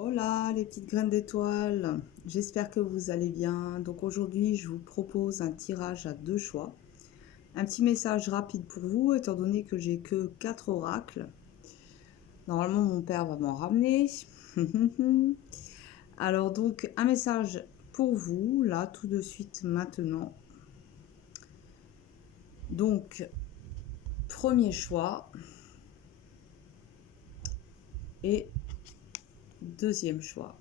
Hola les petites graines d'étoiles, j'espère que vous allez bien. Donc aujourd'hui je vous propose un tirage à deux choix. Un petit message rapide pour vous étant donné que j'ai que 4 oracles. Normalement mon père va m'en ramener. Alors donc un message pour vous là tout de suite maintenant. Donc premier choix et deuxième choix.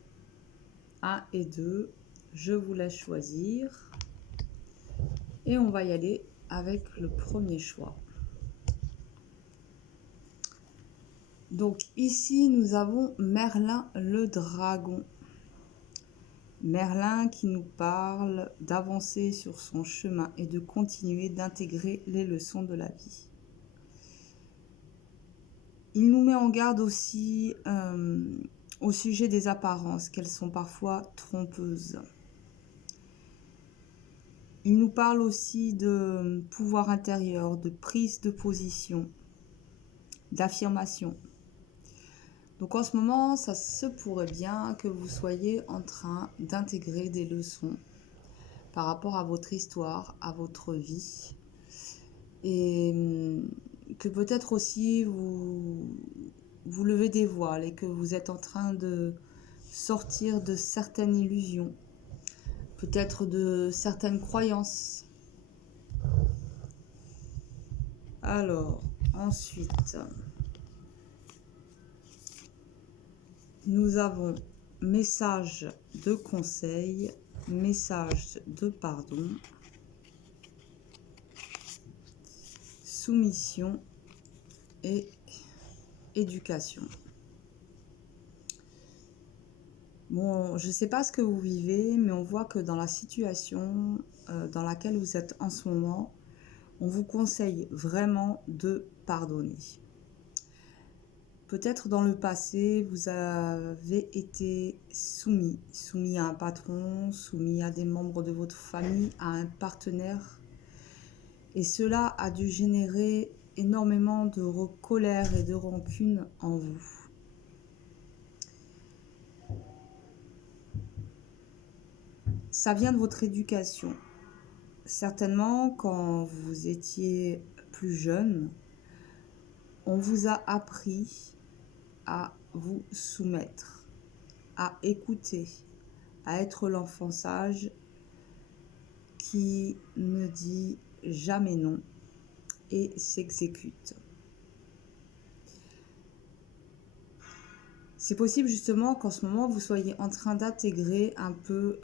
1 et 2, je vous laisse choisir. Et on va y aller avec le premier choix. Donc ici, nous avons Merlin le dragon. Merlin qui nous parle d'avancer sur son chemin et de continuer d'intégrer les leçons de la vie. Il nous met en garde aussi au sujet des apparences, qu'elles sont parfois trompeuses. Il nous parle aussi de pouvoir intérieur, de prise de position, d'affirmation. Donc en ce moment, ça se pourrait bien que vous soyez en train d'intégrer des leçons par rapport à votre histoire, à votre vie. Et que peut-être aussi vous levez des voiles et que vous êtes en train de sortir de certaines illusions, peut-être de certaines croyances. Alors, ensuite, nous avons message de conseil, message de pardon, soumission et éducation. Bon, je ne sais pas ce que vous vivez, mais on voit que dans la situation dans laquelle vous êtes en ce moment, on vous conseille vraiment de pardonner. Peut-être dans le passé, vous avez été soumis à un patron, soumis à des membres de votre famille, à un partenaire. Et cela a dû générer énormément de colère et de rancune en vous. Ça vient de votre éducation. Certainement, quand vous étiez plus jeune, on vous a appris à vous soumettre, à écouter, à être l'enfant sage qui ne dit jamais non et s'exécute. C'est possible justement qu'en ce moment, vous soyez en train d'intégrer un peu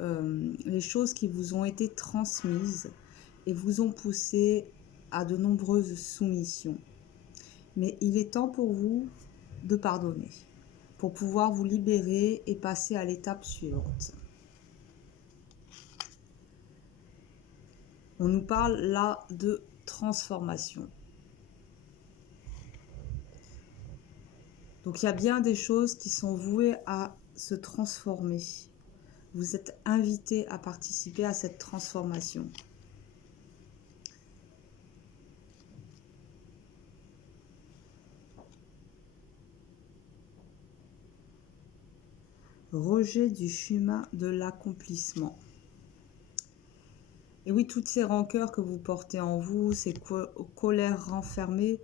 les choses qui vous ont été transmises et vous ont poussé à de nombreuses soumissions. Mais il est temps pour vous de pardonner, pour pouvoir vous libérer et passer à l'étape suivante. On nous parle là de transformation. Donc il y a bien des choses qui sont vouées à se transformer. Vous êtes invité à participer à cette transformation. Rejet du chemin de l'accomplissement. Et oui, toutes ces rancœurs que vous portez en vous, ces colères renfermées,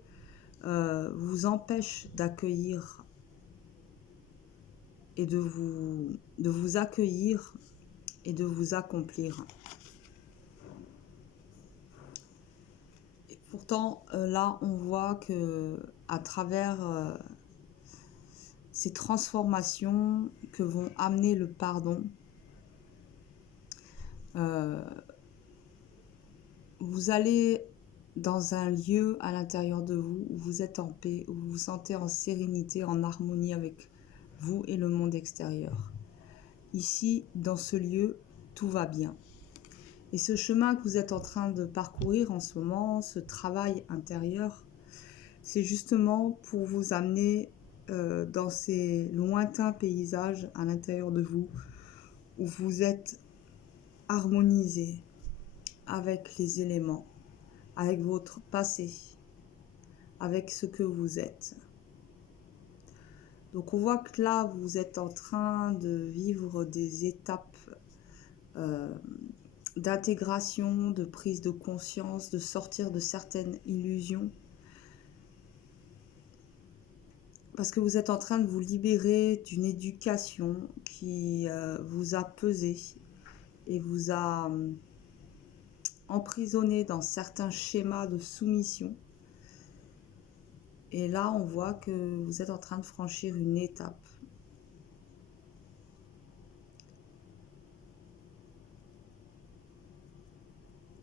vous empêchent d'accueillir et de vous accueillir et de vous accomplir. Et pourtant, là, on voit que à travers ces transformations que vont amener le pardon, vous allez dans un lieu à l'intérieur de vous où vous êtes en paix, où vous vous sentez en sérénité, en harmonie avec vous et le monde extérieur. Ici, dans ce lieu, tout va bien. Et ce chemin que vous êtes en train de parcourir en ce moment, ce travail intérieur, c'est justement pour vous amener dans ces lointains paysages à l'intérieur de vous, où vous êtes harmonisé avec les éléments, avec votre passé, avec ce que vous êtes. Donc on voit que là, vous êtes en train de vivre des étapes d'intégration, de prise de conscience, de sortir de certaines illusions. Parce que vous êtes en train de vous libérer d'une éducation qui vous a pesé et vous a emprisonné dans certains schémas de soumission. Et là, on voit que vous êtes en train de franchir une étape.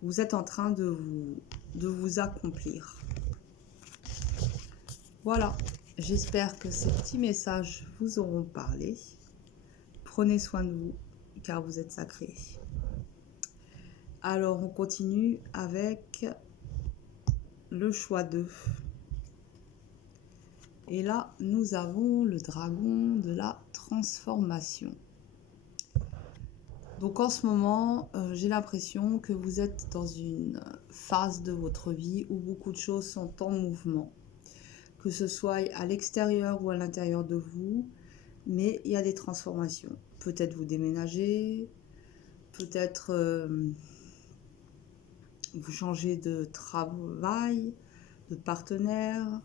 Vous êtes en train de vous accomplir. Voilà, j'espère que ces petits messages vous auront parlé. Prenez soin de vous, car vous êtes sacrés. Alors, on continue avec le choix 2. Et là, nous avons le dragon de la transformation. Donc en ce moment, j'ai l'impression que vous êtes dans une phase de votre vie où beaucoup de choses sont en mouvement. Que ce soit à l'extérieur ou à l'intérieur de vous, mais il y a des transformations. Peut-être vous déménagez, peut-être vous changez de travail, de partenaire,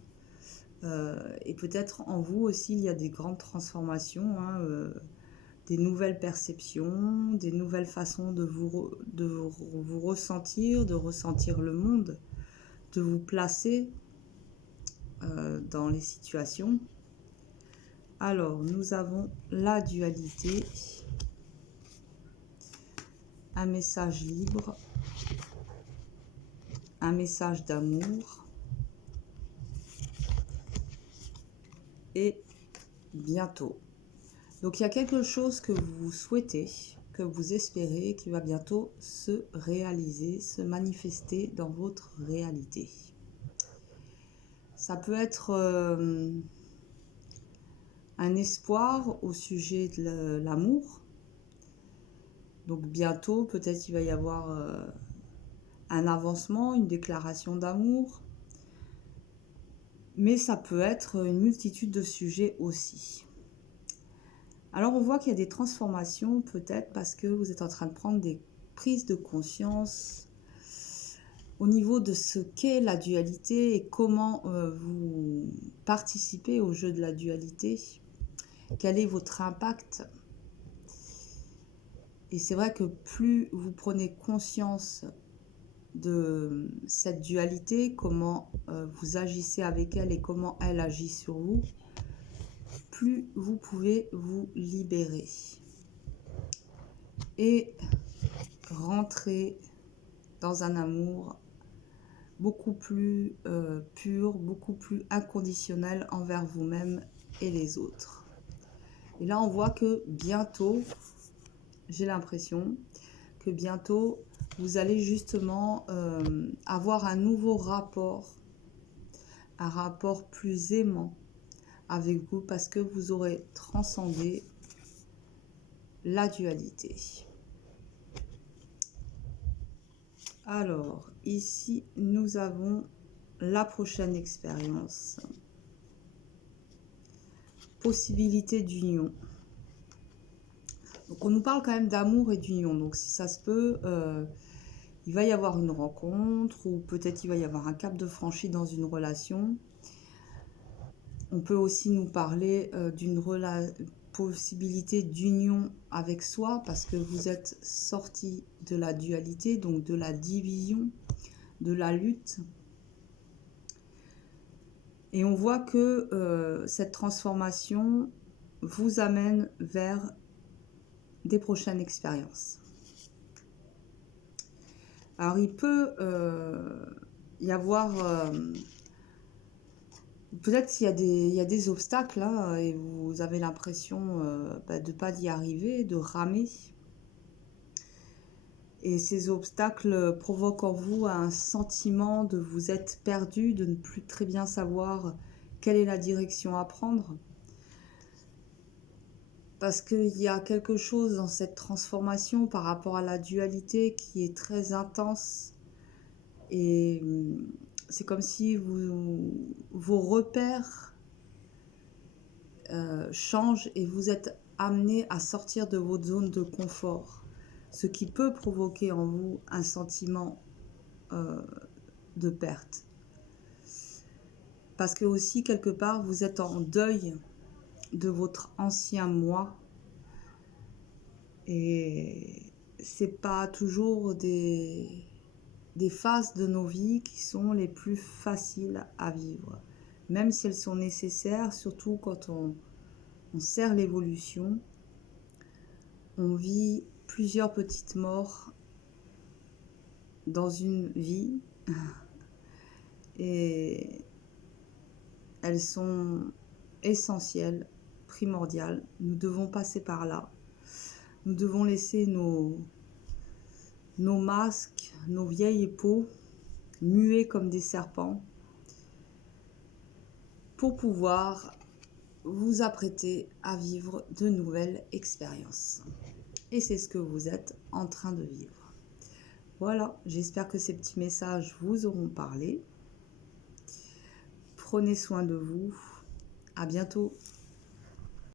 et peut-être en vous aussi il y a des grandes transformations, des nouvelles perceptions, des nouvelles façons de vous ressentir, de ressentir le monde, de vous placer dans les situations. Alors, nous avons la dualité, un message libre, un message d'amour et bientôt. Donc, il y a quelque chose que vous souhaitez, que vous espérez, qui va bientôt se réaliser, se manifester dans votre réalité. Ça peut être un espoir au sujet de l'amour. Donc bientôt, peut-être il va y avoir un avancement, une déclaration d'amour. Mais ça peut être une multitude de sujets aussi. Alors on voit qu'il y a des transformations peut-être parce que vous êtes en train de prendre des prises de conscience au niveau de ce qu'est la dualité et comment vous participez au jeu de la dualité. Quel est votre impact? Et c'est vrai que plus vous prenez conscience de cette dualité, comment vous agissez avec elle et comment elle agit sur vous, plus vous pouvez vous libérer et rentrer dans un amour beaucoup plus pur, beaucoup plus inconditionnel envers vous-même et les autres. Et là, on voit que bientôt, j'ai l'impression que bientôt, vous allez justement avoir un nouveau rapport, un rapport plus aimant avec vous parce que vous aurez transcendé la dualité. Alors, ici, nous avons la prochaine expérience. Possibilité d'union. Donc, on nous parle quand même d'amour et d'union. Donc, si ça se peut, il va y avoir une rencontre ou peut-être il va y avoir un cap de franchi dans une relation. On peut aussi nous parler d'une possibilité d'union avec soi parce que vous êtes sorti de la dualité, donc de la division, de la lutte. Et on voit que cette transformation vous amène vers des prochaines expériences. Alors il peut y avoir... peut-être qu'il y a des obstacles là, et vous avez l'impression de ne pas y arriver, de ramer. Et ces obstacles provoquent en vous un sentiment de vous être perdu, de ne plus très bien savoir quelle est la direction à prendre. Parce qu'il y a quelque chose dans cette transformation par rapport à la dualité qui est très intense. Et c'est comme si vos repères change et vous êtes amené à sortir de votre zone de confort, ce qui peut provoquer en vous un sentiment de perte. Parce que aussi, quelque part, vous êtes en deuil de votre ancien moi. Et c'est pas toujours des phases de nos vies qui sont les plus faciles à vivre. Même si elles sont nécessaires, surtout quand on sert l'évolution, on vit plusieurs petites morts dans une vie. Et elles sont essentielles, primordiales. Nous devons passer par là. Nous devons laisser nos masques, nos vieilles peaux, muets comme des serpents, pour pouvoir vous apprêter à vivre de nouvelles expériences. Et c'est ce que vous êtes en train de vivre. Voilà, j'espère que ces petits messages vous auront parlé. Prenez soin de vous. À bientôt.